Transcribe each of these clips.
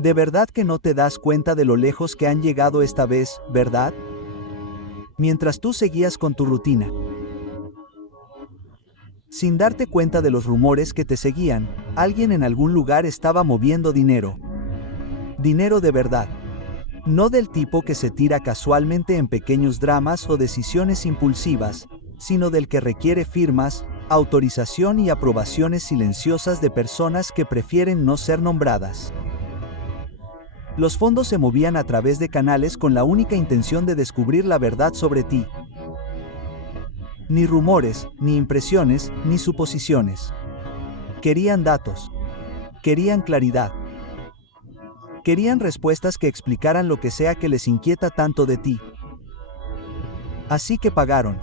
De verdad que no te das cuenta de lo lejos que han llegado esta vez, ¿verdad? Mientras tú seguías con tu rutina. Sin darte cuenta de los rumores que te seguían, alguien en algún lugar estaba moviendo dinero. Dinero de verdad. No del tipo que se tira casualmente en pequeños dramas o decisiones impulsivas, sino del que requiere firmas, autorización y aprobaciones silenciosas de personas que prefieren no ser nombradas. Los fondos se movían a través de canales con la única intención de descubrir la verdad sobre ti. Ni rumores, ni impresiones, ni suposiciones. Querían datos. Querían claridad. Querían respuestas que explicaran lo que sea que les inquieta tanto de ti. Así que pagaron.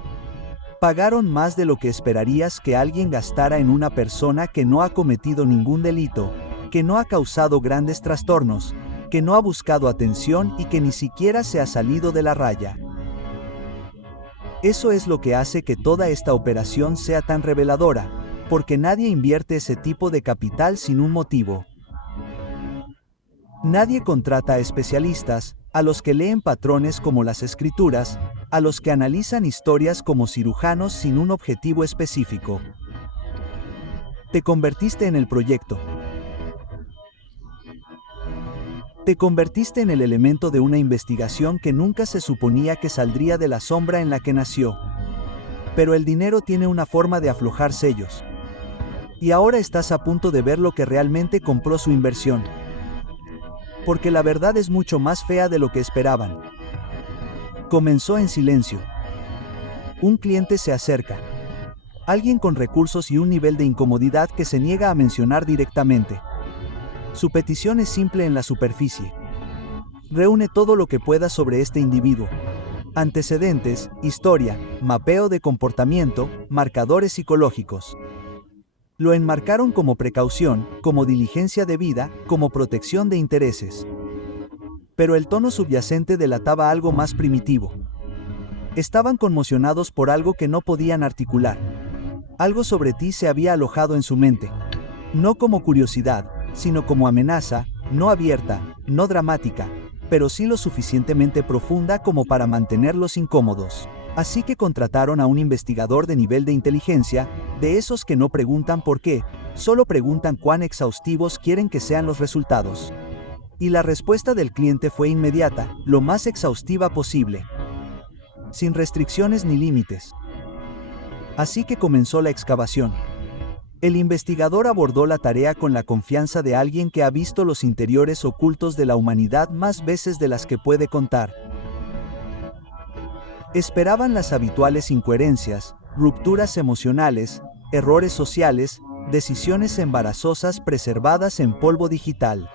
Pagaron más de lo que esperarías que alguien gastara en una persona que no ha cometido ningún delito, que no ha causado grandes trastornos, que no ha buscado atención y que ni siquiera se ha salido de la raya. Eso es lo que hace que toda esta operación sea tan reveladora, porque nadie invierte ese tipo de capital sin un motivo. Nadie contrata a especialistas, a los que leen patrones como las escrituras, a los que analizan historias como cirujanos sin un objetivo específico. Te convertiste en el proyecto. Te convertiste en el elemento de una investigación que nunca se suponía que saldría de la sombra en la que nació. Pero el dinero tiene una forma de aflojar sellos. Y ahora estás a punto de ver lo que realmente compró su inversión. Porque la verdad es mucho más fea de lo que esperaban. Comenzó en silencio. Un cliente se acerca. Alguien con recursos y un nivel de incomodidad que se niega a mencionar directamente. Su petición es simple en la superficie. Reúne todo lo que pueda sobre este individuo. Antecedentes, historia, mapeo de comportamiento, marcadores psicológicos. Lo enmarcaron como precaución, como diligencia debida, como protección de intereses. Pero el tono subyacente delataba algo más primitivo. Estaban conmocionados por algo que no podían articular. Algo sobre ti se había alojado en su mente. No como curiosidad, sino como amenaza, no abierta, no dramática, pero sí lo suficientemente profunda como para mantenerlos incómodos. Así que contrataron a un investigador de nivel de inteligencia, de esos que no preguntan por qué, solo preguntan cuán exhaustivos quieren que sean los resultados. Y la respuesta del cliente fue inmediata, lo más exhaustiva posible. Sin restricciones ni límites. Así que comenzó la excavación. El investigador abordó la tarea con la confianza de alguien que ha visto los interiores ocultos de la humanidad más veces de las que puede contar. Esperaban las habituales incoherencias, rupturas emocionales, errores sociales, decisiones embarazosas preservadas en polvo digital.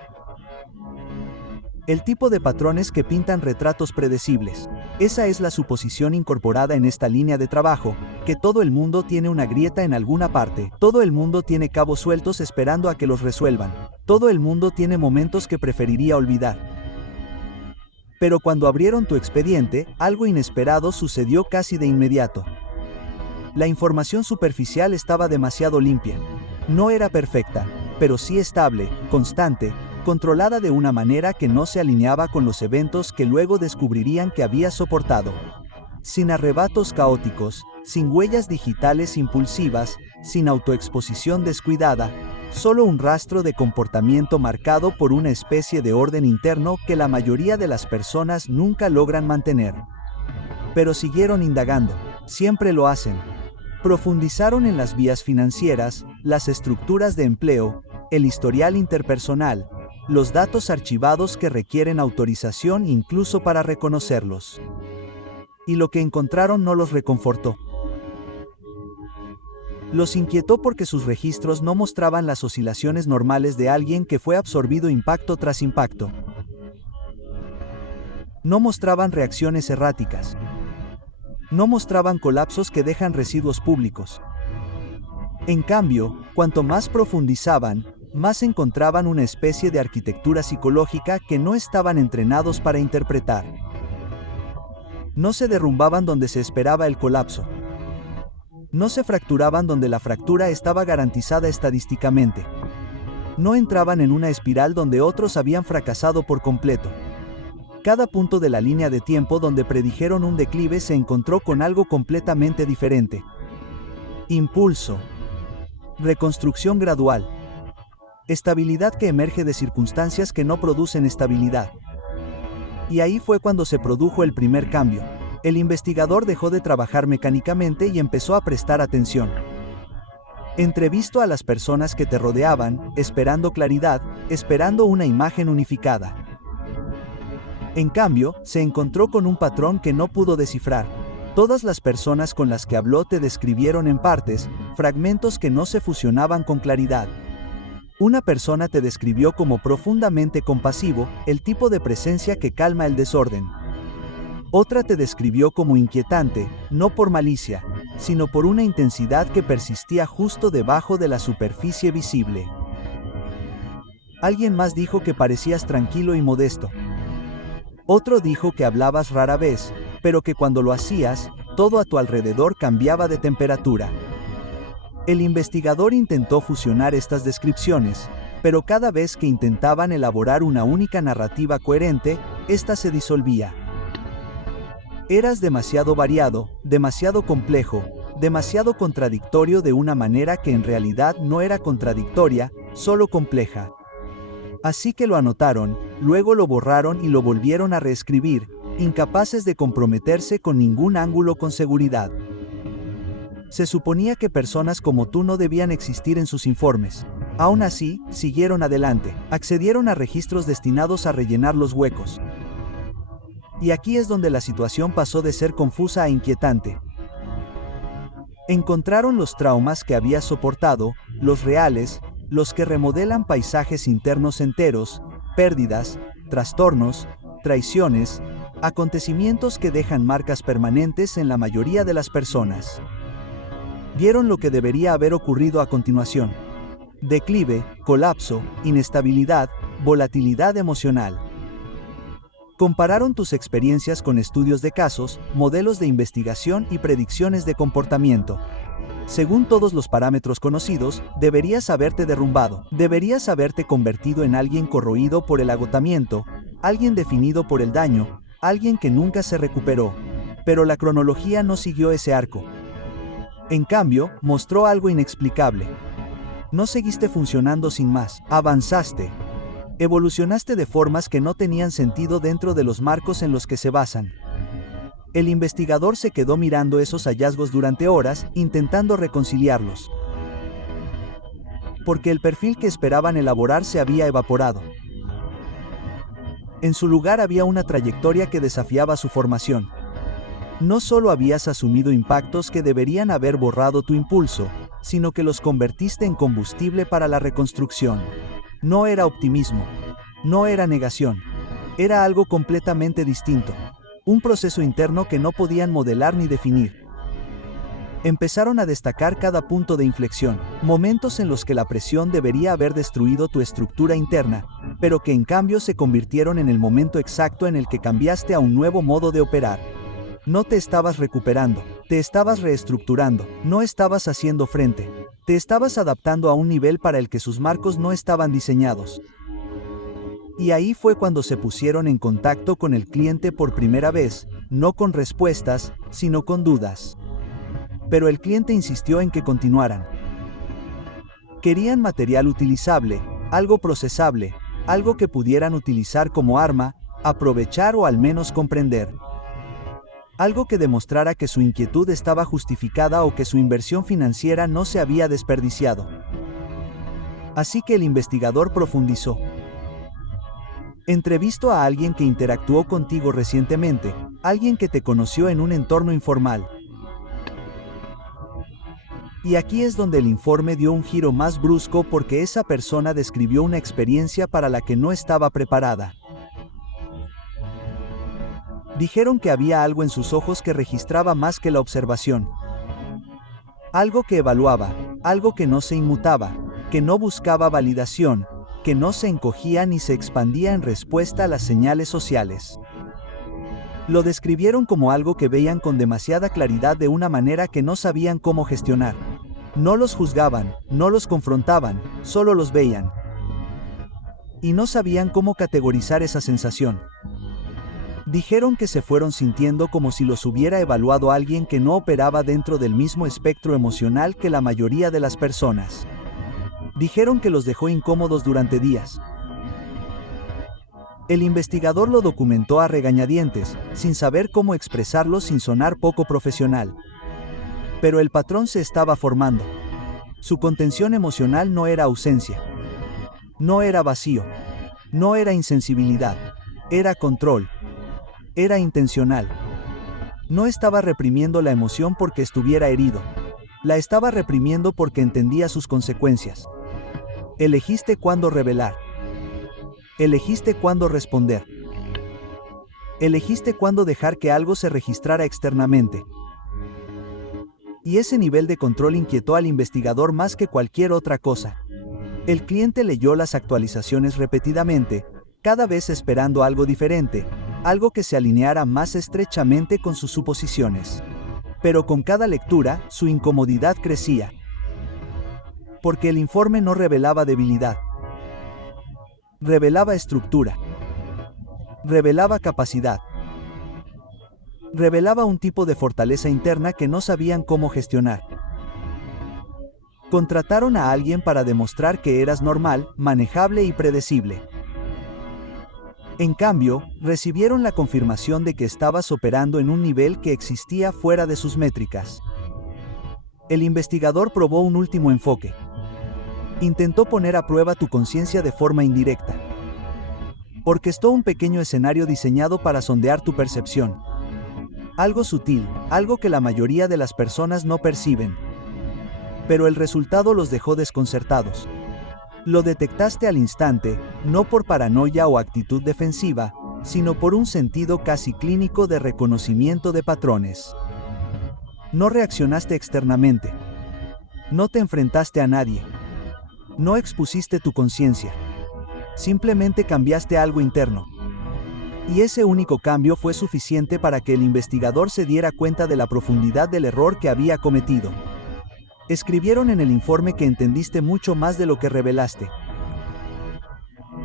El tipo de patrones que pintan retratos predecibles. Esa es la suposición incorporada en esta línea de trabajo, que todo el mundo tiene una grieta en alguna parte, todo el mundo tiene cabos sueltos esperando a que los resuelvan, todo el mundo tiene momentos que preferiría olvidar. Pero cuando abrieron tu expediente, algo inesperado sucedió casi de inmediato. La información superficial estaba demasiado limpia. No era perfecta, pero sí estable, constante, controlada de una manera que no se alineaba con los eventos que luego descubrirían que había soportado. Sin arrebatos caóticos, sin huellas digitales impulsivas, sin autoexposición descuidada, solo un rastro de comportamiento marcado por una especie de orden interno que la mayoría de las personas nunca logran mantener. Pero siguieron indagando, siempre lo hacen. Profundizaron en las vías financieras, las estructuras de empleo, el historial interpersonal, los datos archivados que requieren autorización incluso para reconocerlos. Y lo que encontraron no los reconfortó. Los inquietó porque sus registros no mostraban las oscilaciones normales de alguien que fue absorbido impacto tras impacto. No mostraban reacciones erráticas. No mostraban colapsos que dejan residuos públicos. En cambio, cuanto más profundizaban, más encontraban una especie de arquitectura psicológica que no estaban entrenados para interpretar. No se derrumbaban donde se esperaba el colapso. No se fracturaban donde la fractura estaba garantizada estadísticamente. No entraban en una espiral donde otros habían fracasado por completo. Cada punto de la línea de tiempo donde predijeron un declive se encontró con algo completamente diferente. Impulso. Reconstrucción gradual. Estabilidad que emerge de circunstancias que no producen estabilidad. Y ahí fue cuando se produjo el primer cambio. El investigador dejó de trabajar mecánicamente y empezó a prestar atención. Entrevistó a las personas que te rodeaban, esperando claridad, esperando una imagen unificada. En cambio, se encontró con un patrón que no pudo descifrar. Todas las personas con las que habló te describieron en partes, fragmentos que no se fusionaban con claridad. Una persona te describió como profundamente compasivo, el tipo de presencia que calma el desorden. Otra te describió como inquietante, no por malicia, sino por una intensidad que persistía justo debajo de la superficie visible. Alguien más dijo que parecías tranquilo y modesto. Otro dijo que hablabas rara vez, pero que cuando lo hacías, todo a tu alrededor cambiaba de temperatura. El investigador intentó fusionar estas descripciones, pero cada vez que intentaban elaborar una única narrativa coherente, ésta se disolvía. Eras demasiado variado, demasiado complejo, demasiado contradictorio de una manera que en realidad no era contradictoria, solo compleja. Así que lo anotaron, luego lo borraron y lo volvieron a reescribir, incapaces de comprometerse con ningún ángulo con seguridad. Se suponía que personas como tú no debían existir en sus informes. Aún así, siguieron adelante, accedieron a registros destinados a rellenar los huecos. Y aquí es donde la situación pasó de ser confusa a inquietante. Encontraron los traumas que habías soportado, los reales, los que remodelan paisajes internos enteros, pérdidas, trastornos, traiciones, acontecimientos que dejan marcas permanentes en la mayoría de las personas. Vieron lo que debería haber ocurrido a continuación. Declive, colapso, inestabilidad, volatilidad emocional. Compararon tus experiencias con estudios de casos, modelos de investigación y predicciones de comportamiento. Según todos los parámetros conocidos, deberías haberte derrumbado, deberías haberte convertido en alguien corroído por el agotamiento, alguien definido por el daño, alguien que nunca se recuperó. Pero la cronología no siguió ese arco. En cambio, mostró algo inexplicable. No seguiste funcionando sin más, avanzaste. Evolucionaste de formas que no tenían sentido dentro de los marcos en los que se basan. El investigador se quedó mirando esos hallazgos durante horas, intentando reconciliarlos. Porque el perfil que esperaban elaborar se había evaporado. En su lugar había una trayectoria que desafiaba su formación. No solo habías asumido impactos que deberían haber borrado tu impulso, sino que los convertiste en combustible para la reconstrucción. No era optimismo. No era negación. Era algo completamente distinto. Un proceso interno que no podían modelar ni definir. Empezaron a destacar cada punto de inflexión, momentos en los que la presión debería haber destruido tu estructura interna, pero que en cambio se convirtieron en el momento exacto en el que cambiaste a un nuevo modo de operar. No te estabas recuperando, te estabas reestructurando, no estabas haciendo frente, te estabas adaptando a un nivel para el que sus marcos no estaban diseñados. Y ahí fue cuando se pusieron en contacto con el cliente por primera vez, no con respuestas, sino con dudas. Pero el cliente insistió en que continuaran. Querían material utilizable, algo procesable, algo que pudieran utilizar como arma, aprovechar o al menos comprender. Algo que demostrara que su inquietud estaba justificada o que su inversión financiera no se había desperdiciado. Así que el investigador profundizó. Entrevistó a alguien que interactuó contigo recientemente, alguien que te conoció en un entorno informal. Y aquí es donde el informe dio un giro más brusco porque esa persona describió una experiencia para la que no estaba preparada. Dijeron que había algo en sus ojos que registraba más que la observación. Algo que evaluaba, algo que no se inmutaba, que no buscaba validación, que no se encogía ni se expandía en respuesta a las señales sociales. Lo describieron como algo que veían con demasiada claridad de una manera que no sabían cómo gestionar. No los juzgaban, no los confrontaban, solo los veían. Y no sabían cómo categorizar esa sensación. Dijeron que se fueron sintiendo como si los hubiera evaluado alguien que no operaba dentro del mismo espectro emocional que la mayoría de las personas. Dijeron que los dejó incómodos durante días. El investigador lo documentó a regañadientes, sin saber cómo expresarlo sin sonar poco profesional. Pero el patrón se estaba formando. Su contención emocional no era ausencia. No era vacío. No era insensibilidad. Era control. Era intencional. No estaba reprimiendo la emoción porque estuviera herido. La estaba reprimiendo porque entendía sus consecuencias. Elegiste cuándo revelar. Elegiste cuándo responder. Elegiste cuándo dejar que algo se registrara externamente. Y ese nivel de control inquietó al investigador más que cualquier otra cosa. El cliente leyó las actualizaciones repetidamente, cada vez esperando algo diferente, algo que se alineara más estrechamente con sus suposiciones. Pero con cada lectura, su incomodidad crecía. Porque el informe no revelaba debilidad. Revelaba estructura. Revelaba capacidad. Revelaba un tipo de fortaleza interna que no sabían cómo gestionar. Contrataron a alguien para demostrar que eras normal, manejable y predecible. En cambio, recibieron la confirmación de que estabas operando en un nivel que existía fuera de sus métricas. El investigador probó un último enfoque. Intentó poner a prueba tu conciencia de forma indirecta. Orquestó un pequeño escenario diseñado para sondear tu percepción. Algo sutil, algo que la mayoría de las personas no perciben. Pero el resultado los dejó desconcertados. Lo detectaste al instante, no por paranoia o actitud defensiva, sino por un sentido casi clínico de reconocimiento de patrones. No reaccionaste externamente. No te enfrentaste a nadie. No expusiste tu conciencia. Simplemente cambiaste algo interno. Y ese único cambio fue suficiente para que el investigador se diera cuenta de la profundidad del error que había cometido. Escribieron en el informe que entendiste mucho más de lo que revelaste.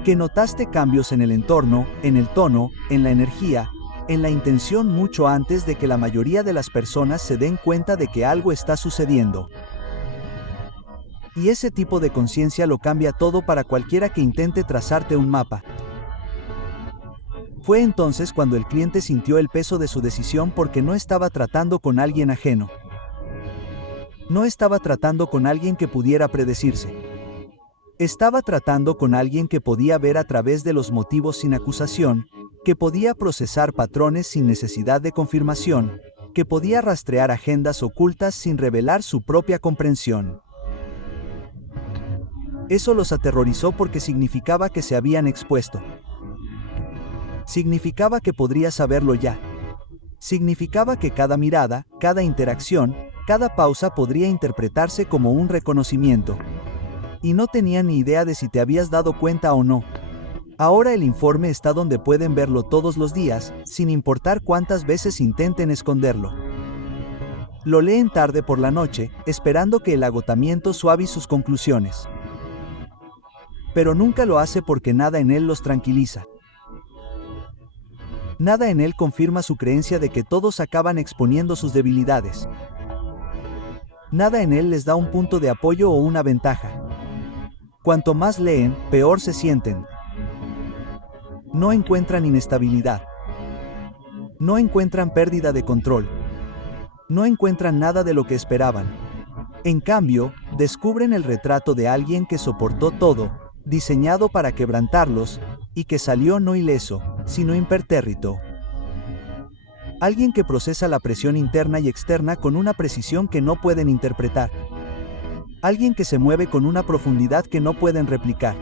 Que notaste cambios en el entorno, en el tono, en la energía, en la intención mucho antes de que la mayoría de las personas se den cuenta de que algo está sucediendo. Y ese tipo de conciencia lo cambia todo para cualquiera que intente trazarte un mapa. Fue entonces cuando el cliente sintió el peso de su decisión porque no estaba tratando con alguien ajeno. No estaba tratando con alguien que pudiera predecirse. Estaba tratando con alguien que podía ver a través de los motivos sin acusación, que podía procesar patrones sin necesidad de confirmación, que podía rastrear agendas ocultas sin revelar su propia comprensión. Eso los aterrorizó porque significaba que se habían expuesto. Significaba que podría saberlo ya. Significaba que cada mirada, cada interacción, cada pausa podría interpretarse como un reconocimiento. Y no tenían ni idea de si te habías dado cuenta o no. Ahora el informe está donde pueden verlo todos los días, sin importar cuántas veces intenten esconderlo. Lo leen tarde por la noche, esperando que el agotamiento suavice sus conclusiones. Pero nunca lo hace porque nada en él los tranquiliza. Nada en él confirma su creencia de que todos acaban exponiendo sus debilidades. Nada en él les da un punto de apoyo o una ventaja. Cuanto más leen, peor se sienten. No encuentran inestabilidad. No encuentran pérdida de control. No encuentran nada de lo que esperaban. En cambio, descubren el retrato de alguien que soportó todo, diseñado para quebrantarlos, y que salió no ileso, sino impertérrito. Alguien que procesa la presión interna y externa con una precisión que no pueden interpretar. Alguien que se mueve con una profundidad que no pueden replicar.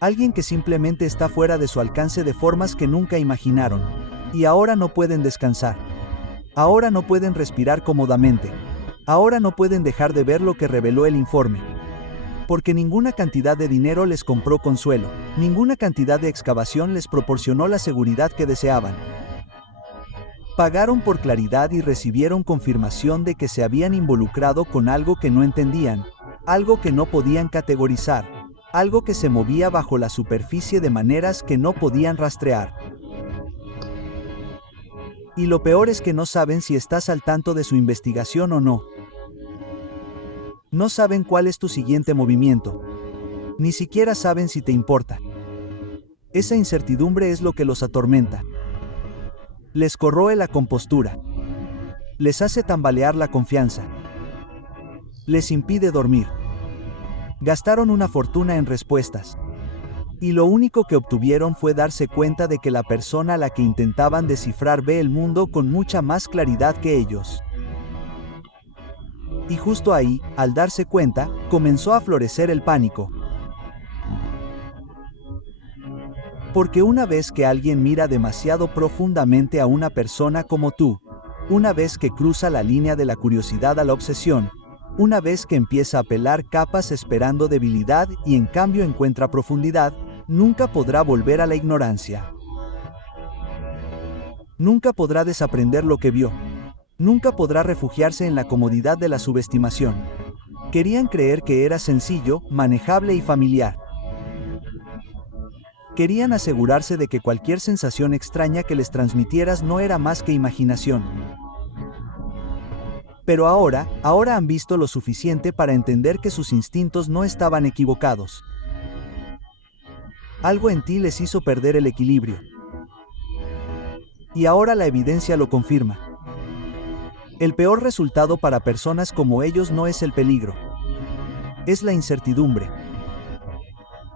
Alguien que simplemente está fuera de su alcance de formas que nunca imaginaron. Y ahora no pueden descansar. Ahora no pueden respirar cómodamente. Ahora no pueden dejar de ver lo que reveló el informe. Porque ninguna cantidad de dinero les compró consuelo, ninguna cantidad de excavación les proporcionó la seguridad que deseaban. Pagaron por claridad y recibieron confirmación de que se habían involucrado con algo que no entendían, algo que no podían categorizar, algo que se movía bajo la superficie de maneras que no podían rastrear. Y lo peor es que no saben si estás al tanto de su investigación o no. No saben cuál es tu siguiente movimiento. Ni siquiera saben si te importa. Esa incertidumbre es lo que los atormenta. Les corroe la compostura. Les hace tambalear la confianza. Les impide dormir. Gastaron una fortuna en respuestas. Y lo único que obtuvieron fue darse cuenta de que la persona a la que intentaban descifrar ve el mundo con mucha más claridad que ellos. Y justo ahí, al darse cuenta, comenzó a florecer el pánico. Porque una vez que alguien mira demasiado profundamente a una persona como tú, una vez que cruza la línea de la curiosidad a la obsesión, una vez que empieza a pelar capas esperando debilidad y en cambio encuentra profundidad, nunca podrá volver a la ignorancia. Nunca podrá desaprender lo que vio. Nunca podrá refugiarse en la comodidad de la subestimación. Querían creer que era sencillo, manejable y familiar. Querían asegurarse de que cualquier sensación extraña que les transmitieras no era más que imaginación. Pero ahora han visto lo suficiente para entender que sus instintos no estaban equivocados. Algo en ti les hizo perder el equilibrio. Y ahora la evidencia lo confirma. El peor resultado para personas como ellos no es el peligro. Es la incertidumbre.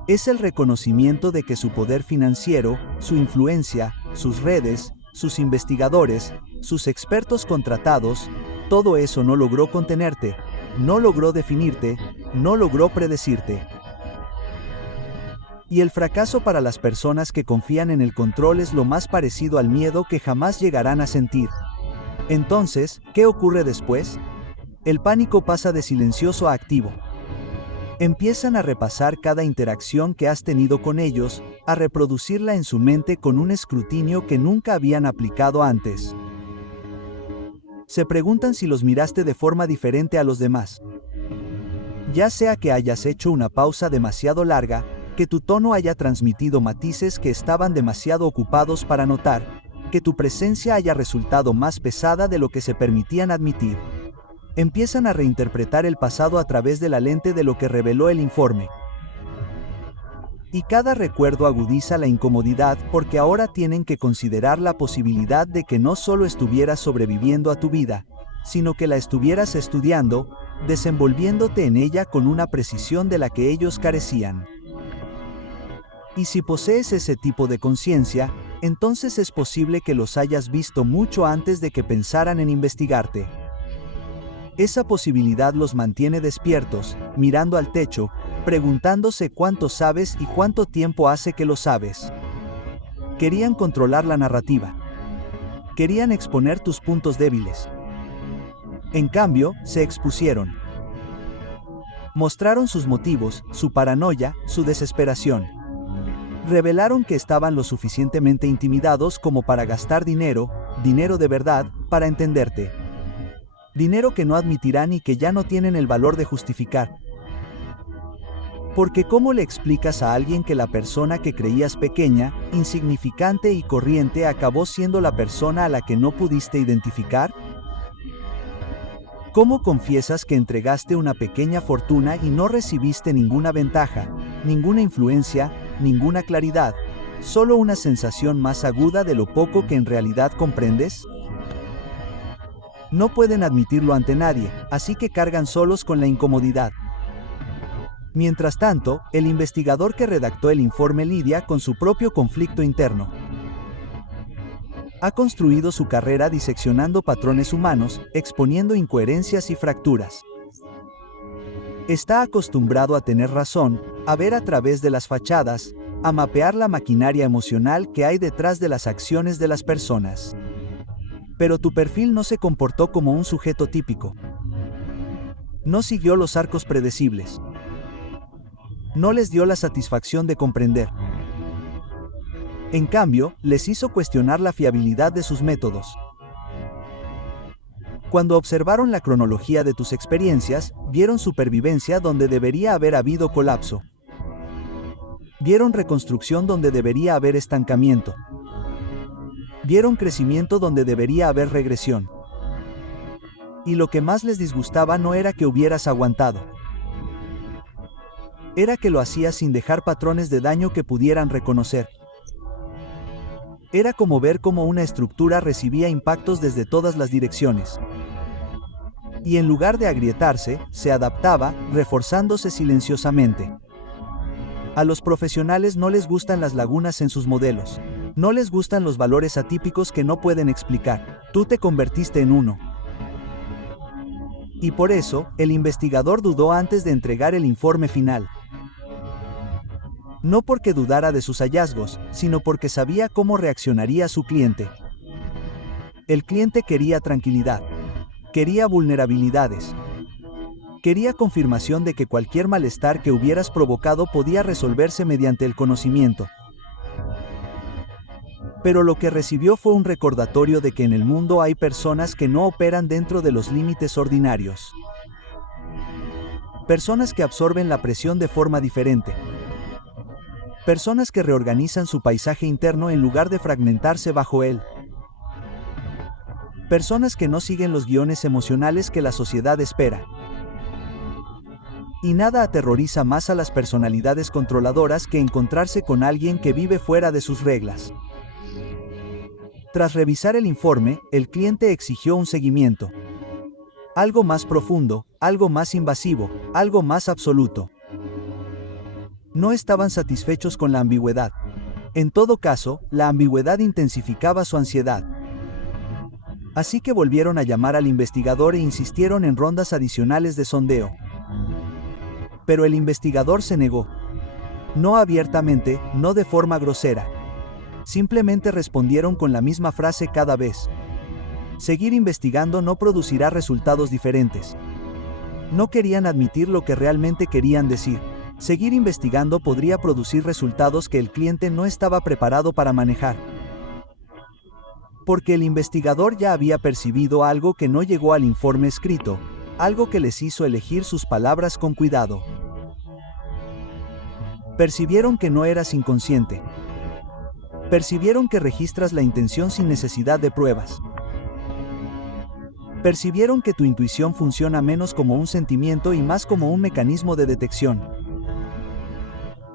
Es el reconocimiento de que su poder financiero, su influencia, sus redes, sus investigadores, sus expertos contratados, todo eso no logró contenerte, no logró definirte, no logró predecirte. Y el fracaso para las personas que confían en el control es lo más parecido al miedo que jamás llegarán a sentir. Entonces, ¿qué ocurre después? El pánico pasa de silencioso a activo. Empiezan a repasar cada interacción que has tenido con ellos, a reproducirla en su mente con un escrutinio que nunca habían aplicado antes. Se preguntan si los miraste de forma diferente a los demás. Ya sea que hayas hecho una pausa demasiado larga, que tu tono haya transmitido matices que estaban demasiado ocupados para notar, que tu presencia haya resultado más pesada de lo que se permitían admitir. Empiezan a reinterpretar el pasado a través de la lente de lo que reveló el informe. Y cada recuerdo agudiza la incomodidad porque ahora tienen que considerar la posibilidad de que no solo estuvieras sobreviviendo a tu vida, sino que la estuvieras estudiando, desenvolviéndote en ella con una precisión de la que ellos carecían. Y si posees ese tipo de conciencia, entonces es posible que los hayas visto mucho antes de que pensaran en investigarte. Esa posibilidad los mantiene despiertos, mirando al techo, preguntándose cuánto sabes y cuánto tiempo hace que lo sabes. Querían controlar la narrativa. Querían exponer tus puntos débiles. En cambio, se expusieron. Mostraron sus motivos, su paranoia, su desesperación. Revelaron que estaban lo suficientemente intimidados como para gastar dinero de verdad, para entenderte. Dinero que no admitirán y que ya no tienen el valor de justificar. Porque ¿cómo le explicas a alguien que la persona que creías pequeña, insignificante y corriente acabó siendo la persona a la que no pudiste identificar? ¿Cómo confiesas que entregaste una pequeña fortuna y no recibiste ninguna ventaja, ninguna influencia, ninguna claridad, solo una sensación más aguda de lo poco que en realidad comprendes? No pueden admitirlo ante nadie, así que cargan solos con la incomodidad. Mientras tanto, el investigador que redactó el informe lidia con su propio conflicto interno. Ha construido su carrera diseccionando patrones humanos, exponiendo incoherencias y fracturas. Está acostumbrado a tener razón, a ver a través de las fachadas, a mapear la maquinaria emocional que hay detrás de las acciones de las personas. Pero tu perfil no se comportó como un sujeto típico. No siguió los arcos predecibles. No les dio la satisfacción de comprender. En cambio, les hizo cuestionar la fiabilidad de sus métodos. Cuando observaron la cronología de tus experiencias, vieron supervivencia donde debería haber habido colapso. Vieron reconstrucción donde debería haber estancamiento. Vieron crecimiento donde debería haber regresión. Y lo que más les disgustaba no era que hubieras aguantado. Era que lo hacías sin dejar patrones de daño que pudieran reconocer. Era como ver cómo una estructura recibía impactos desde todas las direcciones. Y en lugar de agrietarse, se adaptaba, reforzándose silenciosamente. A los profesionales no les gustan las lagunas en sus modelos. No les gustan los valores atípicos que no pueden explicar. Tú te convertiste en uno. Y por eso, el investigador dudó antes de entregar el informe final. No porque dudara de sus hallazgos, sino porque sabía cómo reaccionaría su cliente. El cliente quería tranquilidad. Quería vulnerabilidades. Quería confirmación de que cualquier malestar que hubieras provocado podía resolverse mediante el conocimiento. Pero lo que recibió fue un recordatorio de que en el mundo hay personas que no operan dentro de los límites ordinarios. Personas que absorben la presión de forma diferente. Personas que reorganizan su paisaje interno en lugar de fragmentarse bajo él. Personas que no siguen los guiones emocionales que la sociedad espera. Y nada aterroriza más a las personalidades controladoras que encontrarse con alguien que vive fuera de sus reglas. Tras revisar el informe, el cliente exigió un seguimiento. Algo más profundo, algo más invasivo, algo más absoluto. No estaban satisfechos con la ambigüedad. En todo caso, la ambigüedad intensificaba su ansiedad. Así que volvieron a llamar al investigador e insistieron en rondas adicionales de sondeo. Pero el investigador se negó. No abiertamente, no de forma grosera. Simplemente respondieron con la misma frase cada vez. Seguir investigando no producirá resultados diferentes. No querían admitir lo que realmente querían decir. Seguir investigando podría producir resultados que el cliente no estaba preparado para manejar. Porque el investigador ya había percibido algo que no llegó al informe escrito, algo que les hizo elegir sus palabras con cuidado. Percibieron que no eras inconsciente. Percibieron que registras la intención sin necesidad de pruebas. Percibieron que tu intuición funciona menos como un sentimiento y más como un mecanismo de detección.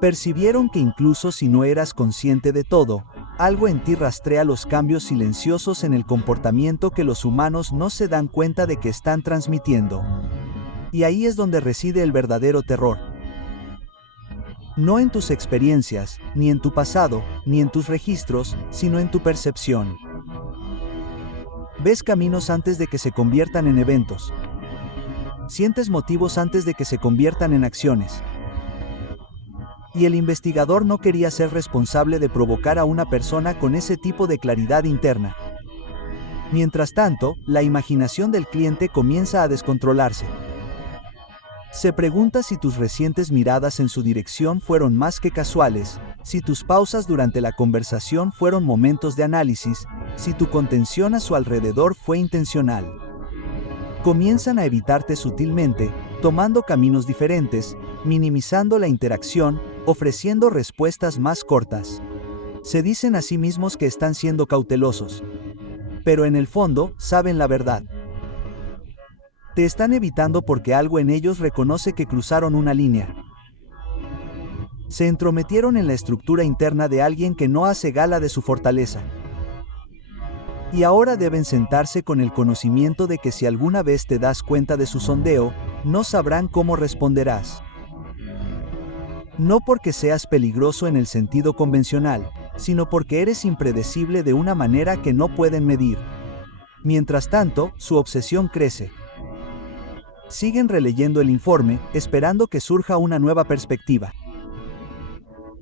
Percibieron que incluso si no eras consciente de todo, algo en ti rastrea los cambios silenciosos en el comportamiento que los humanos no se dan cuenta de que están transmitiendo. Y ahí es donde reside el verdadero terror. No en tus experiencias, ni en tu pasado, ni en tus registros, sino en tu percepción. Ves caminos antes de que se conviertan en eventos. Sientes motivos antes de que se conviertan en acciones. Y el investigador no quería ser responsable de provocar a una persona con ese tipo de claridad interna. Mientras tanto, la imaginación del cliente comienza a descontrolarse. Se pregunta si tus recientes miradas en su dirección fueron más que casuales, si tus pausas durante la conversación fueron momentos de análisis, si tu contención a su alrededor fue intencional. Comienzan a evitarte sutilmente, tomando caminos diferentes, minimizando la interacción, ofreciendo respuestas más cortas. Se dicen a sí mismos que están siendo cautelosos. Pero en el fondo, saben la verdad. Te están evitando porque algo en ellos reconoce que cruzaron una línea. Se entrometieron en la estructura interna de alguien que no hace gala de su fortaleza. Y ahora deben sentarse con el conocimiento de que si alguna vez te das cuenta de su sondeo, no sabrán cómo responderás. No porque seas peligroso en el sentido convencional, sino porque eres impredecible de una manera que no pueden medir. Mientras tanto, su obsesión crece. Siguen releyendo el informe, esperando que surja una nueva perspectiva.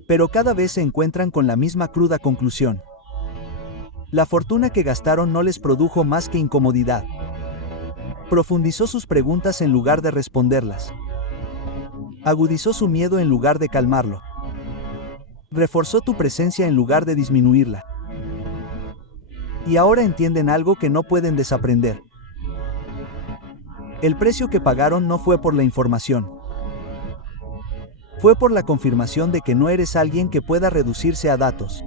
Pero cada vez se encuentran con la misma cruda conclusión. La fortuna que gastaron no les produjo más que incomodidad. Profundizó sus preguntas en lugar de responderlas. Agudizó su miedo en lugar de calmarlo. Reforzó tu presencia en lugar de disminuirla. Y ahora entienden algo que no pueden desaprender. El precio que pagaron no fue por la información. Fue por la confirmación de que no eres alguien que pueda reducirse a datos.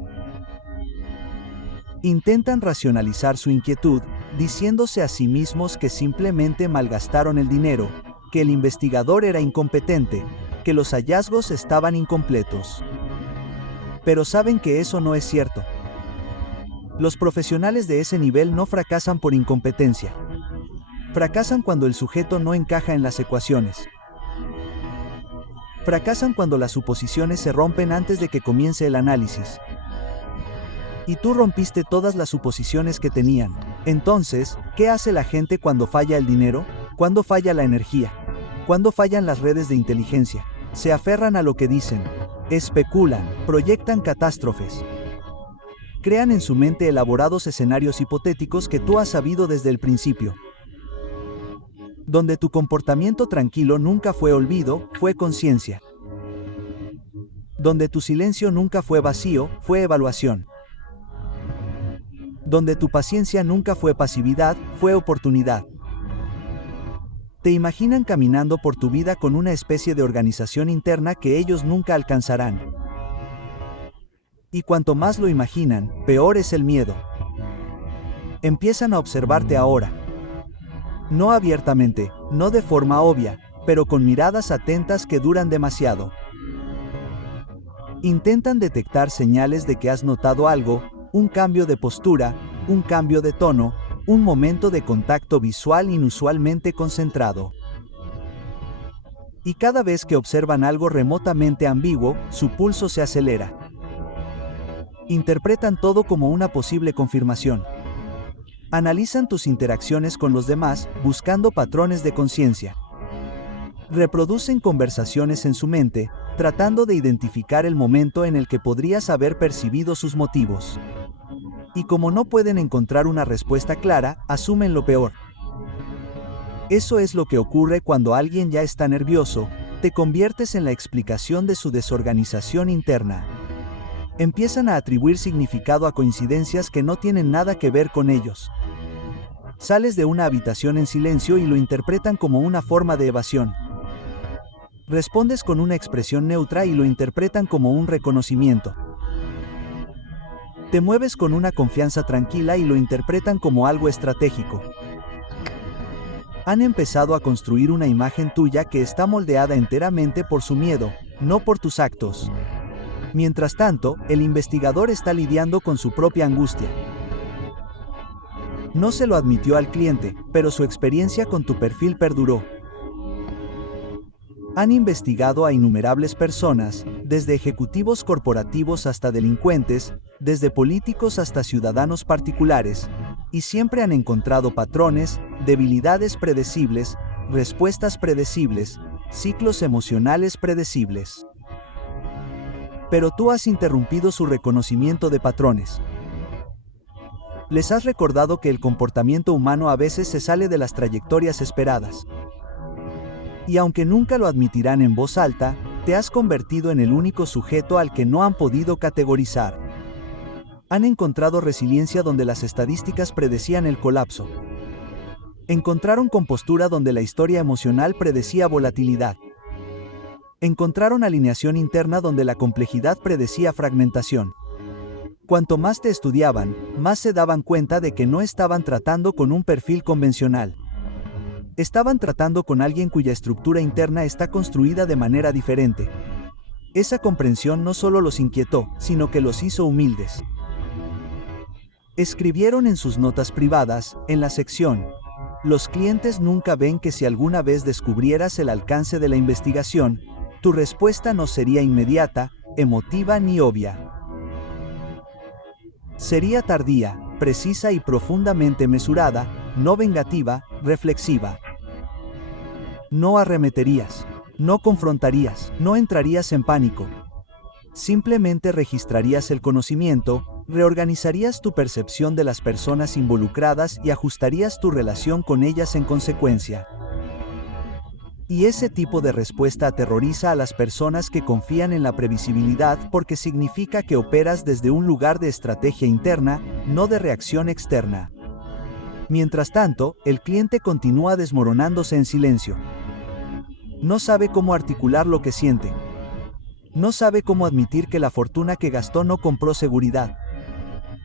Intentan racionalizar su inquietud, diciéndose a sí mismos que simplemente malgastaron el dinero, que el investigador era incompetente, que los hallazgos estaban incompletos. Pero saben que eso no es cierto. Los profesionales de ese nivel no fracasan por incompetencia. Fracasan cuando el sujeto no encaja en las ecuaciones. Fracasan cuando las suposiciones se rompen antes de que comience el análisis. Y tú rompiste todas las suposiciones que tenían. Entonces, ¿qué hace la gente cuando falla el dinero? ¿Cuándo falla la energía? ¿Cuándo fallan las redes de inteligencia? Se aferran a lo que dicen. Especulan, proyectan catástrofes. Crean en su mente elaborados escenarios hipotéticos que tú has sabido desde el principio. Donde tu comportamiento tranquilo nunca fue olvido, fue conciencia. Donde tu silencio nunca fue vacío, fue evaluación. Donde tu paciencia nunca fue pasividad, fue oportunidad. Te imaginan caminando por tu vida con una especie de organización interna que ellos nunca alcanzarán. Y cuanto más lo imaginan, peor es el miedo. Empiezan a observarte ahora. No abiertamente, no de forma obvia, pero con miradas atentas que duran demasiado. Intentan detectar señales de que has notado algo, un cambio de postura, un cambio de tono, un momento de contacto visual inusualmente concentrado. Y cada vez que observan algo remotamente ambiguo, su pulso se acelera. Interpretan todo como una posible confirmación. Analizan tus interacciones con los demás, buscando patrones de conciencia. Reproducen conversaciones en su mente, tratando de identificar el momento en el que podrías haber percibido sus motivos. Y como no pueden encontrar una respuesta clara, asumen lo peor. Eso es lo que ocurre cuando alguien ya está nervioso, te conviertes en la explicación de su desorganización interna. Empiezan a atribuir significado a coincidencias que no tienen nada que ver con ellos. Sales de una habitación en silencio y lo interpretan como una forma de evasión. Respondes con una expresión neutra y lo interpretan como un reconocimiento. Te mueves con una confianza tranquila y lo interpretan como algo estratégico. Han empezado a construir una imagen tuya que está moldeada enteramente por su miedo, no por tus actos. Mientras tanto, el investigador está lidiando con su propia angustia. No se lo admitió al cliente, pero su experiencia con tu perfil perduró. Han investigado a innumerables personas, desde ejecutivos corporativos hasta delincuentes, desde políticos hasta ciudadanos particulares, y siempre han encontrado patrones, debilidades predecibles, respuestas predecibles, ciclos emocionales predecibles. Pero tú has interrumpido su reconocimiento de patrones. Les has recordado que el comportamiento humano a veces se sale de las trayectorias esperadas. Y aunque nunca lo admitirán en voz alta, te has convertido en el único sujeto al que no han podido categorizar. Han encontrado resiliencia donde las estadísticas predecían el colapso. Encontraron compostura donde la historia emocional predecía volatilidad. Encontraron alineación interna donde la complejidad predecía fragmentación. Cuanto más te estudiaban, más se daban cuenta de que no estaban tratando con un perfil convencional. Estaban tratando con alguien cuya estructura interna está construida de manera diferente. Esa comprensión no solo los inquietó, sino que los hizo humildes. Escribieron en sus notas privadas, en la sección, los clientes nunca ven que si alguna vez descubrieras el alcance de la investigación, tu respuesta no sería inmediata, emotiva ni obvia. Sería tardía, precisa y profundamente mesurada, no vengativa, reflexiva. No arremeterías, no confrontarías, no entrarías en pánico. Simplemente registrarías el conocimiento, reorganizarías tu percepción de las personas involucradas y ajustarías tu relación con ellas en consecuencia. Y ese tipo de respuesta aterroriza a las personas que confían en la previsibilidad porque significa que operas desde un lugar de estrategia interna, no de reacción externa. Mientras tanto, el cliente continúa desmoronándose en silencio. No sabe cómo articular lo que siente. No sabe cómo admitir que la fortuna que gastó no compró seguridad.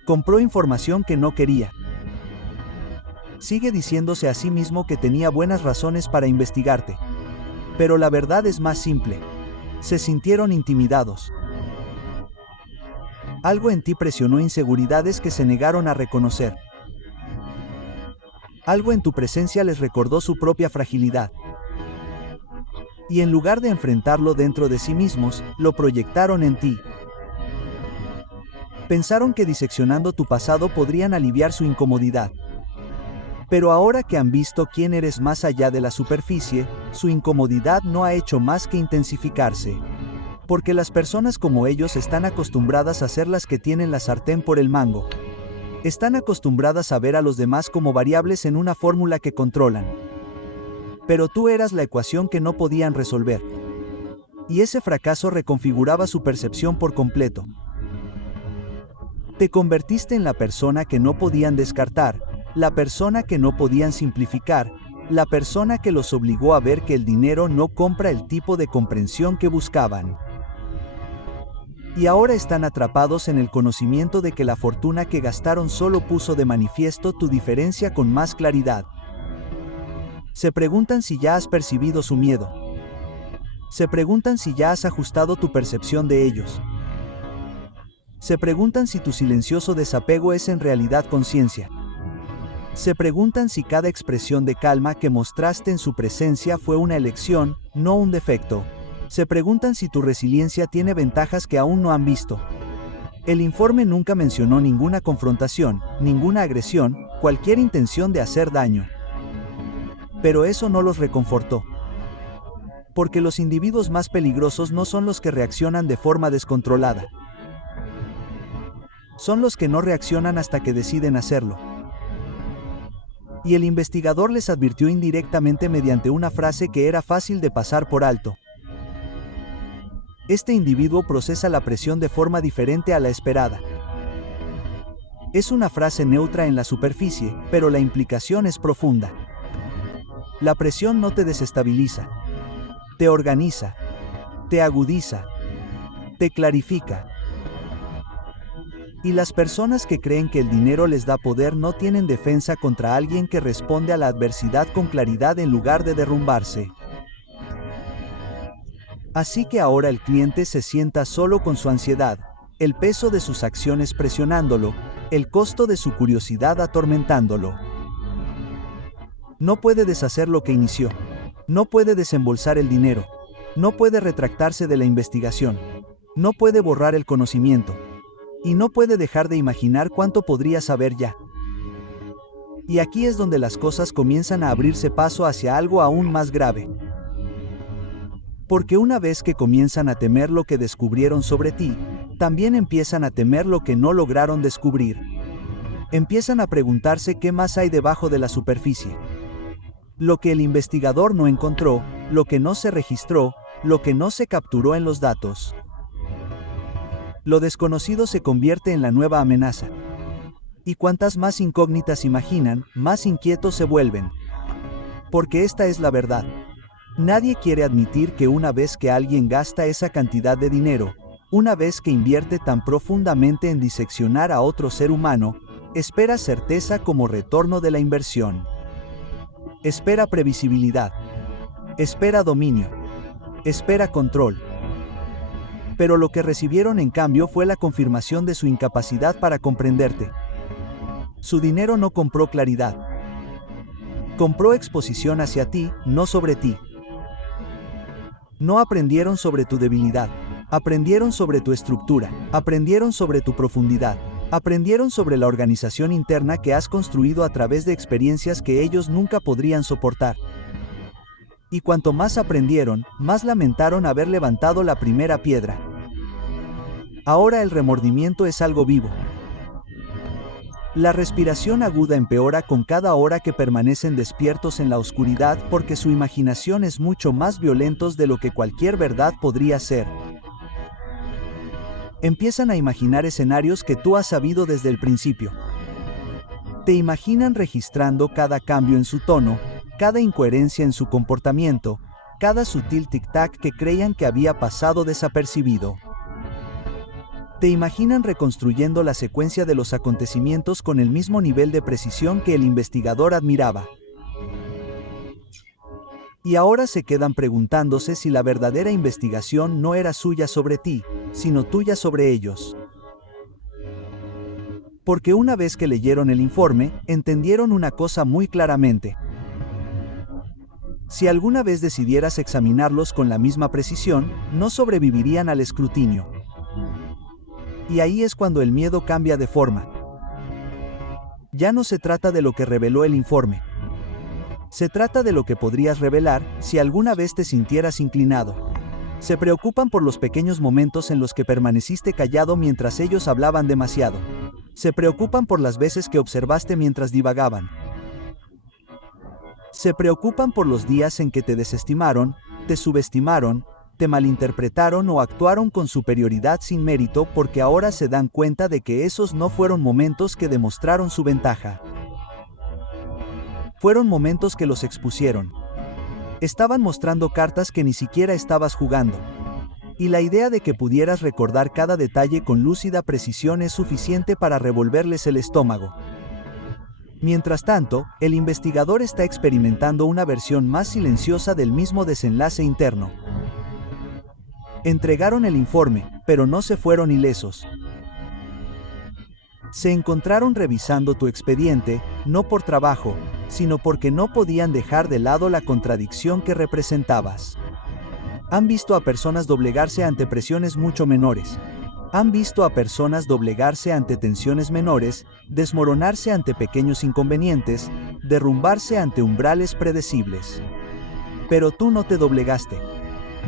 Compró información que no quería. Sigue diciéndose a sí mismo que tenía buenas razones para investigarte. Pero la verdad es más simple. Se sintieron intimidados. Algo en ti presionó inseguridades que se negaron a reconocer. Algo en tu presencia les recordó su propia fragilidad. Y en lugar de enfrentarlo dentro de sí mismos, lo proyectaron en ti. Pensaron que diseccionando tu pasado podrían aliviar su incomodidad. Pero ahora que han visto quién eres más allá de la superficie, su incomodidad no ha hecho más que intensificarse. Porque las personas como ellos están acostumbradas a ser las que tienen la sartén por el mango. Están acostumbradas a ver a los demás como variables en una fórmula que controlan. Pero tú eras la ecuación que no podían resolver. Y ese fracaso reconfiguraba su percepción por completo. Te convertiste en la persona que no podían descartar, la persona que no podían simplificar, la persona que los obligó a ver que el dinero no compra el tipo de comprensión que buscaban. Y ahora están atrapados en el conocimiento de que la fortuna que gastaron solo puso de manifiesto tu diferencia con más claridad. Se preguntan si ya has percibido su miedo. Se preguntan si ya has ajustado tu percepción de ellos. Se preguntan si tu silencioso desapego es en realidad conciencia. Se preguntan si cada expresión de calma que mostraste en su presencia fue una elección, no un defecto. Se preguntan si tu resiliencia tiene ventajas que aún no han visto. El informe nunca mencionó ninguna confrontación, ninguna agresión, cualquier intención de hacer daño. Pero eso no los reconfortó. Porque los individuos más peligrosos no son los que reaccionan de forma descontrolada. Son los que no reaccionan hasta que deciden hacerlo. Y el investigador les advirtió indirectamente mediante una frase que era fácil de pasar por alto. Este individuo procesa la presión de forma diferente a la esperada. Es una frase neutra en la superficie, pero la implicación es profunda. La presión no te desestabiliza. Te organiza. Te agudiza. Te clarifica. Y las personas que creen que el dinero les da poder no tienen defensa contra alguien que responde a la adversidad con claridad en lugar de derrumbarse. Así que ahora el cliente se sienta solo con su ansiedad, el peso de sus acciones presionándolo, el costo de su curiosidad atormentándolo. No puede deshacer lo que inició. No puede desembolsar el dinero. No puede retractarse de la investigación. No puede borrar el conocimiento. Y no puede dejar de imaginar cuánto podría saber ya. Y aquí es donde las cosas comienzan a abrirse paso hacia algo aún más grave. Porque una vez que comienzan a temer lo que descubrieron sobre ti, también empiezan a temer lo que no lograron descubrir. Empiezan a preguntarse qué más hay debajo de la superficie. Lo que el investigador no encontró, lo que no se registró, lo que no se capturó en los datos. Lo desconocido se convierte en la nueva amenaza. Y cuantas más incógnitas imaginan, más inquietos se vuelven. Porque esta es la verdad. Nadie quiere admitir que una vez que alguien gasta esa cantidad de dinero, una vez que invierte tan profundamente en diseccionar a otro ser humano, espera certeza como retorno de la inversión. Espera previsibilidad. Espera dominio. Espera control. Pero lo que recibieron en cambio fue la confirmación de su incapacidad para comprenderte. Su dinero no compró claridad. Compró exposición hacia ti, no sobre ti. No aprendieron sobre tu debilidad. Aprendieron sobre tu estructura. Aprendieron sobre tu profundidad. Aprendieron sobre la organización interna que has construido a través de experiencias que ellos nunca podrían soportar. Y cuanto más aprendieron, más lamentaron haber levantado la primera piedra. Ahora el remordimiento es algo vivo. La respiración aguda empeora con cada hora que permanecen despiertos en la oscuridad porque su imaginación es mucho más violentos de lo que cualquier verdad podría ser. Empiezan a imaginar escenarios que tú has sabido desde el principio. Te imaginan registrando cada cambio en su tono, cada incoherencia en su comportamiento, cada sutil tic-tac que creían que había pasado desapercibido. Te imaginan reconstruyendo la secuencia de los acontecimientos con el mismo nivel de precisión que el investigador admiraba. Y ahora se quedan preguntándose si la verdadera investigación no era suya sobre ti, sino tuya sobre ellos. Porque una vez que leyeron el informe, entendieron una cosa muy claramente. Si alguna vez decidieras examinarlos con la misma precisión, no sobrevivirían al escrutinio. Y ahí es cuando el miedo cambia de forma. Ya no se trata de lo que reveló el informe. Se trata de lo que podrías revelar si alguna vez te sintieras inclinado. Se preocupan por los pequeños momentos en los que permaneciste callado mientras ellos hablaban demasiado. Se preocupan por las veces que observaste mientras divagaban. Se preocupan por los días en que te desestimaron, te subestimaron, te malinterpretaron o actuaron con superioridad sin mérito porque ahora se dan cuenta de que esos no fueron momentos que demostraron su ventaja. Fueron momentos que los expusieron. Estaban mostrando cartas que ni siquiera estabas jugando. Y la idea de que pudieras recordar cada detalle con lúcida precisión es suficiente para revolverles el estómago. Mientras tanto, el investigador está experimentando una versión más silenciosa del mismo desenlace interno. Entregaron el informe, pero no se fueron ilesos. Se encontraron revisando tu expediente, no por trabajo, sino porque no podían dejar de lado la contradicción que representabas. Han visto a personas doblegarse ante presiones mucho menores. Han visto a personas doblegarse ante tensiones menores, desmoronarse ante pequeños inconvenientes, derrumbarse ante umbrales predecibles. Pero tú no te doblegaste.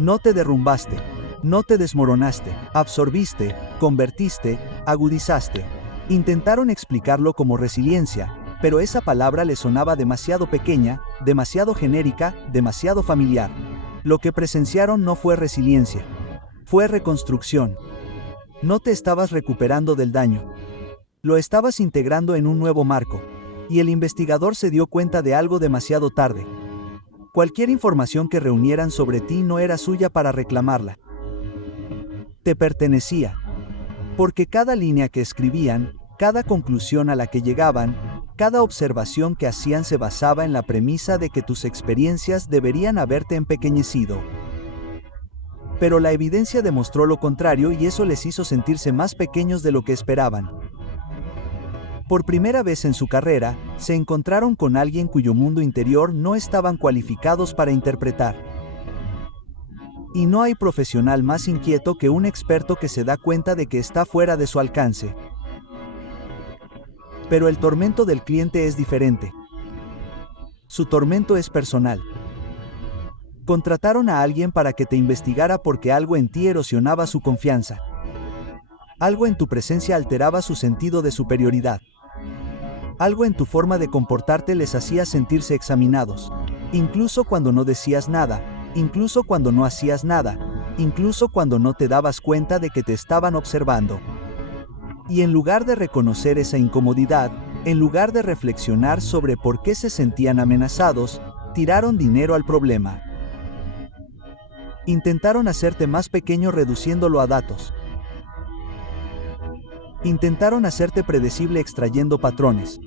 No te derrumbaste. No te desmoronaste. Absorbiste, convertiste, agudizaste. Intentaron explicarlo como resiliencia, pero esa palabra les sonaba demasiado pequeña, demasiado genérica, demasiado familiar. Lo que presenciaron no fue resiliencia. Fue reconstrucción. No te estabas recuperando del daño. Lo estabas integrando en un nuevo marco. Y el investigador se dio cuenta de algo demasiado tarde. Cualquier información que reunieran sobre ti no era suya para reclamarla. Te pertenecía. Porque cada línea que escribían, cada conclusión a la que llegaban, cada observación que hacían se basaba en la premisa de que tus experiencias deberían haberte empequeñecido. Pero la evidencia demostró lo contrario y eso les hizo sentirse más pequeños de lo que esperaban. Por primera vez en su carrera, se encontraron con alguien cuyo mundo interior no estaban cualificados para interpretar. Y no hay profesional más inquieto que un experto que se da cuenta de que está fuera de su alcance. Pero el tormento del cliente es diferente. Su tormento es personal. Contrataron a alguien para que te investigara porque algo en ti erosionaba su confianza. Algo en tu presencia alteraba su sentido de superioridad. Algo en tu forma de comportarte les hacía sentirse examinados. Incluso cuando no decías nada, incluso cuando no hacías nada, incluso cuando no te dabas cuenta de que te estaban observando. Y en lugar de reconocer esa incomodidad, en lugar de reflexionar sobre por qué se sentían amenazados, tiraron dinero al problema. Intentaron hacerte más pequeño reduciéndolo a datos. Intentaron hacerte predecible extrayendo patrones.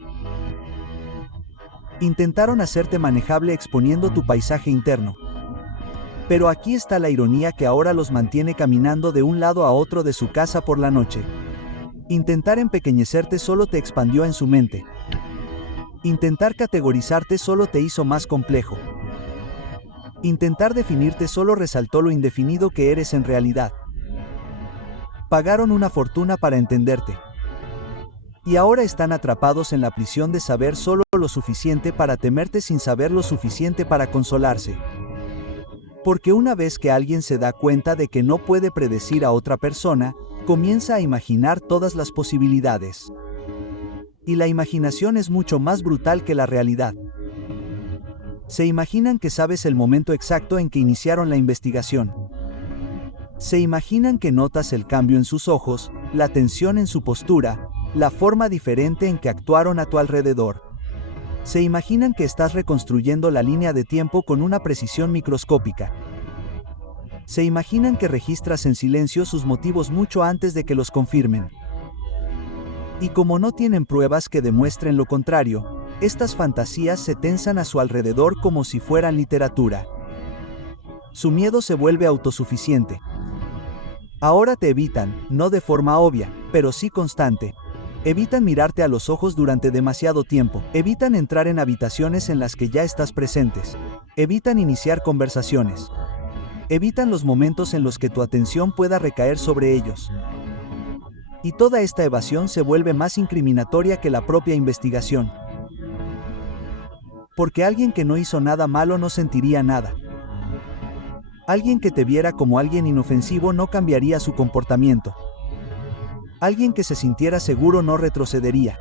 Intentaron hacerte manejable exponiendo tu paisaje interno. Pero aquí está la ironía que ahora los mantiene caminando de un lado a otro de su casa por la noche. Intentar empequeñecerte solo te expandió en su mente. Intentar categorizarte solo te hizo más complejo. Intentar definirte solo resaltó lo indefinido que eres en realidad. Pagaron una fortuna para entenderte. Y ahora están atrapados en la prisión de saber solo lo suficiente para temerte sin saber lo suficiente para consolarse. Porque una vez que alguien se da cuenta de que no puede predecir a otra persona, comienza a imaginar todas las posibilidades. Y la imaginación es mucho más brutal que la realidad. Se imaginan que sabes el momento exacto en que iniciaron la investigación. Se imaginan que notas el cambio en sus ojos, la tensión en su postura, la forma diferente en que actuaron a tu alrededor. Se imaginan que estás reconstruyendo la línea de tiempo con una precisión microscópica. Se imaginan que registras en silencio sus motivos mucho antes de que los confirmen. Y como no tienen pruebas que demuestren lo contrario, estas fantasías se tensan a su alrededor como si fueran literatura. Su miedo se vuelve autosuficiente. Ahora te evitan, no de forma obvia, pero sí constante. Evitan mirarte a los ojos durante demasiado tiempo. Evitan entrar en habitaciones en las que ya estás presentes. Evitan iniciar conversaciones. Evitan los momentos en los que tu atención pueda recaer sobre ellos. Y toda esta evasión se vuelve más incriminatoria que la propia investigación. Porque alguien que no hizo nada malo no sentiría nada. Alguien que te viera como alguien inofensivo no cambiaría su comportamiento. Alguien que se sintiera seguro no retrocedería.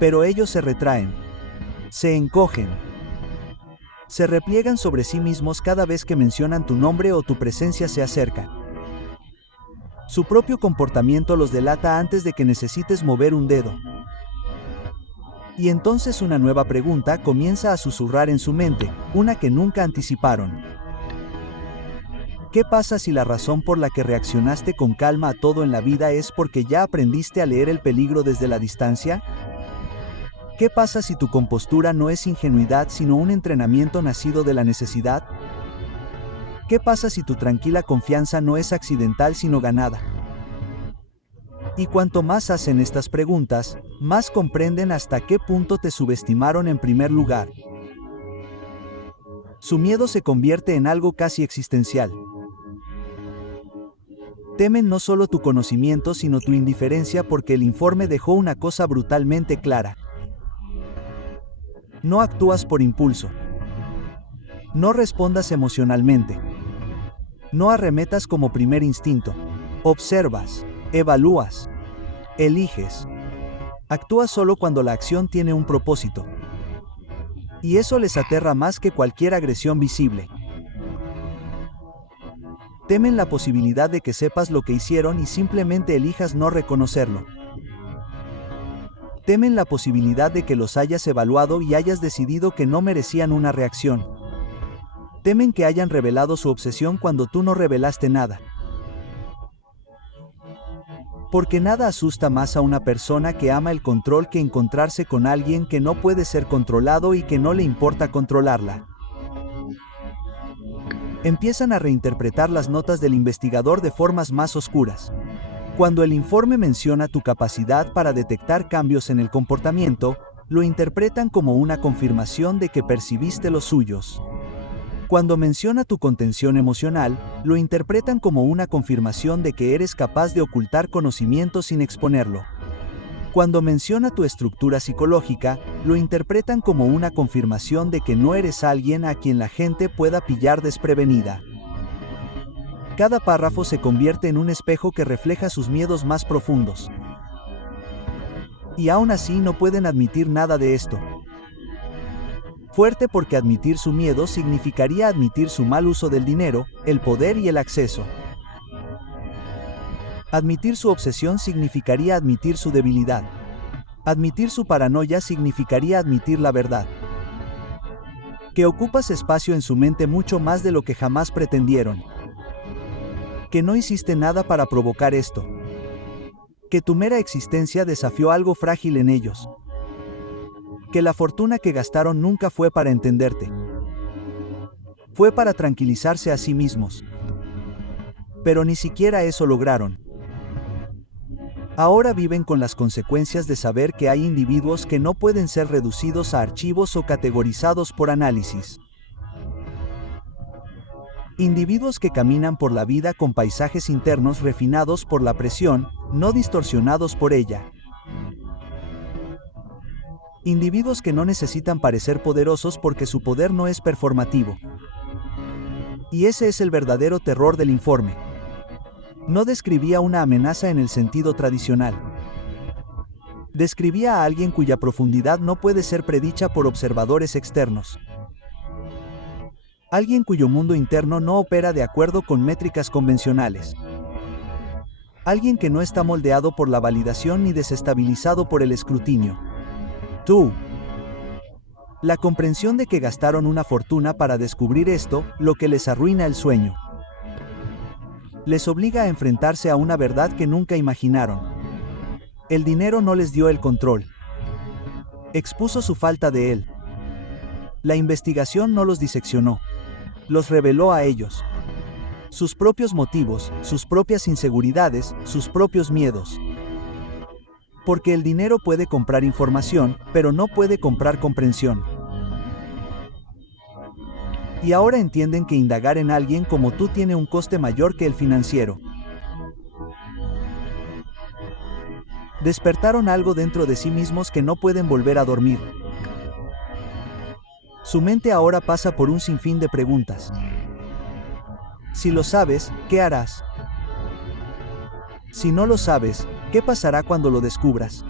Pero ellos se retraen. Se encogen. Se repliegan sobre sí mismos cada vez que mencionan tu nombre o tu presencia se acerca. Su propio comportamiento los delata antes de que necesites mover un dedo. Y entonces una nueva pregunta comienza a susurrar en su mente, una que nunca anticiparon. ¿Qué pasa si la razón por la que reaccionaste con calma a todo en la vida es porque ya aprendiste a leer el peligro desde la distancia? ¿Qué pasa si tu compostura no es ingenuidad sino un entrenamiento nacido de la necesidad? ¿Qué pasa si tu tranquila confianza no es accidental sino ganada? Y cuanto más hacen estas preguntas, más comprenden hasta qué punto te subestimaron en primer lugar. Su miedo se convierte en algo casi existencial. Temen no solo tu conocimiento sino tu indiferencia porque el informe dejó una cosa brutalmente clara. No actúas por impulso. No respondas emocionalmente. No arremetas como primer instinto. Observas, evalúas, eliges. Actúas solo cuando la acción tiene un propósito. Y eso les aterra más que cualquier agresión visible. Temen la posibilidad de que sepas lo que hicieron y simplemente elijas no reconocerlo. Temen la posibilidad de que los hayas evaluado y hayas decidido que no merecían una reacción. Temen que hayan revelado su obsesión cuando tú no revelaste nada. Porque nada asusta más a una persona que ama el control que encontrarse con alguien que no puede ser controlado y que no le importa controlarla. Empiezan a reinterpretar las notas del investigador de formas más oscuras. Cuando el informe menciona tu capacidad para detectar cambios en el comportamiento, lo interpretan como una confirmación de que percibiste los suyos. Cuando menciona tu contención emocional, lo interpretan como una confirmación de que eres capaz de ocultar conocimiento sin exponerlo. Cuando menciona tu estructura psicológica, lo interpretan como una confirmación de que no eres alguien a quien la gente pueda pillar desprevenida. Cada párrafo se convierte en un espejo que refleja sus miedos más profundos. Y aún así no pueden admitir nada de esto. Fuerte porque admitir su miedo significaría admitir su mal uso del dinero, el poder y el acceso. Admitir su obsesión significaría admitir su debilidad. Admitir su paranoia significaría admitir la verdad. Que ocupas espacio en su mente mucho más de lo que jamás pretendieron. Que no hiciste nada para provocar esto. Que tu mera existencia desafió algo frágil en ellos. Que la fortuna que gastaron nunca fue para entenderte. Fue para tranquilizarse a sí mismos. Pero ni siquiera eso lograron. Ahora viven con las consecuencias de saber que hay individuos que no pueden ser reducidos a archivos o categorizados por análisis. Individuos que caminan por la vida con paisajes internos refinados por la presión, no distorsionados por ella. Individuos que no necesitan parecer poderosos porque su poder no es performativo. Y ese es el verdadero terror del informe. No describía una amenaza en el sentido tradicional. Describía a alguien cuya profundidad no puede ser predicha por observadores externos. Alguien cuyo mundo interno no opera de acuerdo con métricas convencionales. Alguien que no está moldeado por la validación ni desestabilizado por el escrutinio. Tú. La comprensión de que gastaron una fortuna para descubrir esto, lo que les arruina el sueño. Les obliga a enfrentarse a una verdad que nunca imaginaron. El dinero no les dio el control. Expuso su falta de él. La investigación no los diseccionó. Los reveló a ellos. Sus propios motivos, sus propias inseguridades, sus propios miedos. Porque el dinero puede comprar información, pero no puede comprar comprensión. Y ahora entienden que indagar en alguien como tú tiene un coste mayor que el financiero. Despertaron algo dentro de sí mismos que no pueden volver a dormir. Su mente ahora pasa por un sinfín de preguntas. Si lo sabes, ¿qué harás? Si no lo sabes, ¿qué pasará cuando lo descubras?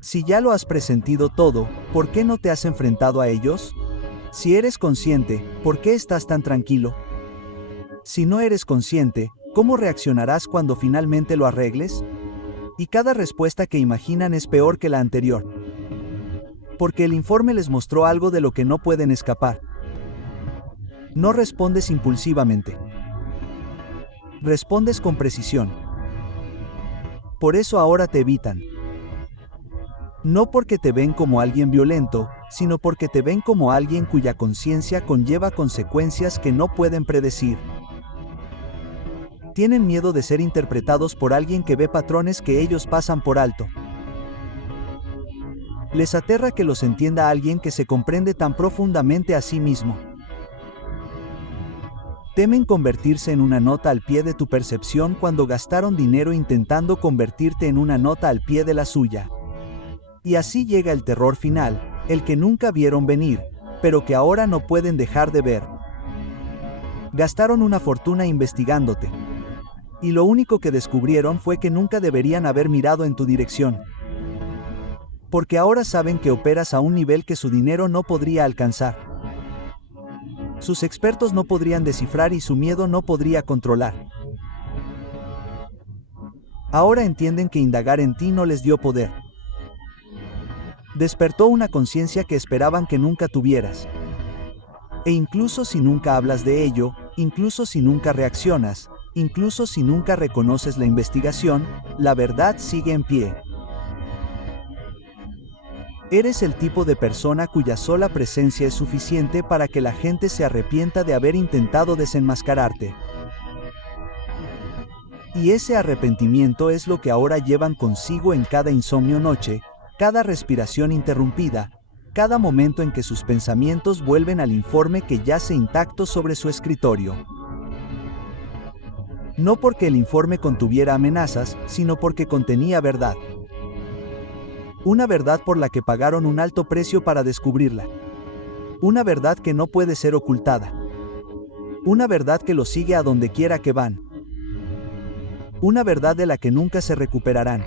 Si ya lo has presentido todo, ¿por qué no te has enfrentado a ellos? Si eres consciente, ¿por qué estás tan tranquilo? Si no eres consciente, ¿cómo reaccionarás cuando finalmente lo arregles? Y cada respuesta que imaginan es peor que la anterior. Porque el informe les mostró algo de lo que no pueden escapar. No respondes impulsivamente. Respondes con precisión. Por eso ahora te evitan. No porque te ven como alguien violento, sino porque te ven como alguien cuya conciencia conlleva consecuencias que no pueden predecir. Tienen miedo de ser interpretados por alguien que ve patrones que ellos pasan por alto. Les aterra que los entienda alguien que se comprende tan profundamente a sí mismo. Temen convertirse en una nota al pie de tu percepción cuando gastaron dinero intentando convertirte en una nota al pie de la suya. Y así llega el terror final, el que nunca vieron venir, pero que ahora no pueden dejar de ver. Gastaron una fortuna investigándote. Y lo único que descubrieron fue que nunca deberían haber mirado en tu dirección. Porque ahora saben que operas a un nivel que su dinero no podría alcanzar. Sus expertos no podrían descifrar y su miedo no podría controlar. Ahora entienden que indagar en ti no les dio poder. Despertó una conciencia que esperaban que nunca tuvieras. E incluso si nunca hablas de ello, incluso si nunca reaccionas, incluso si nunca reconoces la investigación, la verdad sigue en pie. Eres el tipo de persona cuya sola presencia es suficiente para que la gente se arrepienta de haber intentado desenmascararte. Y ese arrepentimiento es lo que ahora llevan consigo en cada insomnio noche, cada respiración interrumpida, cada momento en que sus pensamientos vuelven al informe que yace intacto sobre su escritorio. No porque el informe contuviera amenazas, sino porque contenía verdad. Una verdad por la que pagaron un alto precio para descubrirla. Una verdad que no puede ser ocultada. Una verdad que los sigue a donde quiera que van. Una verdad de la que nunca se recuperarán.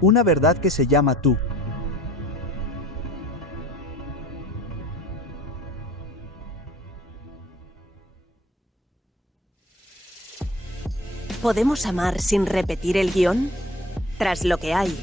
Una verdad que se llama tú. ¿Podemos amar sin repetir el guión? Tras lo que hay,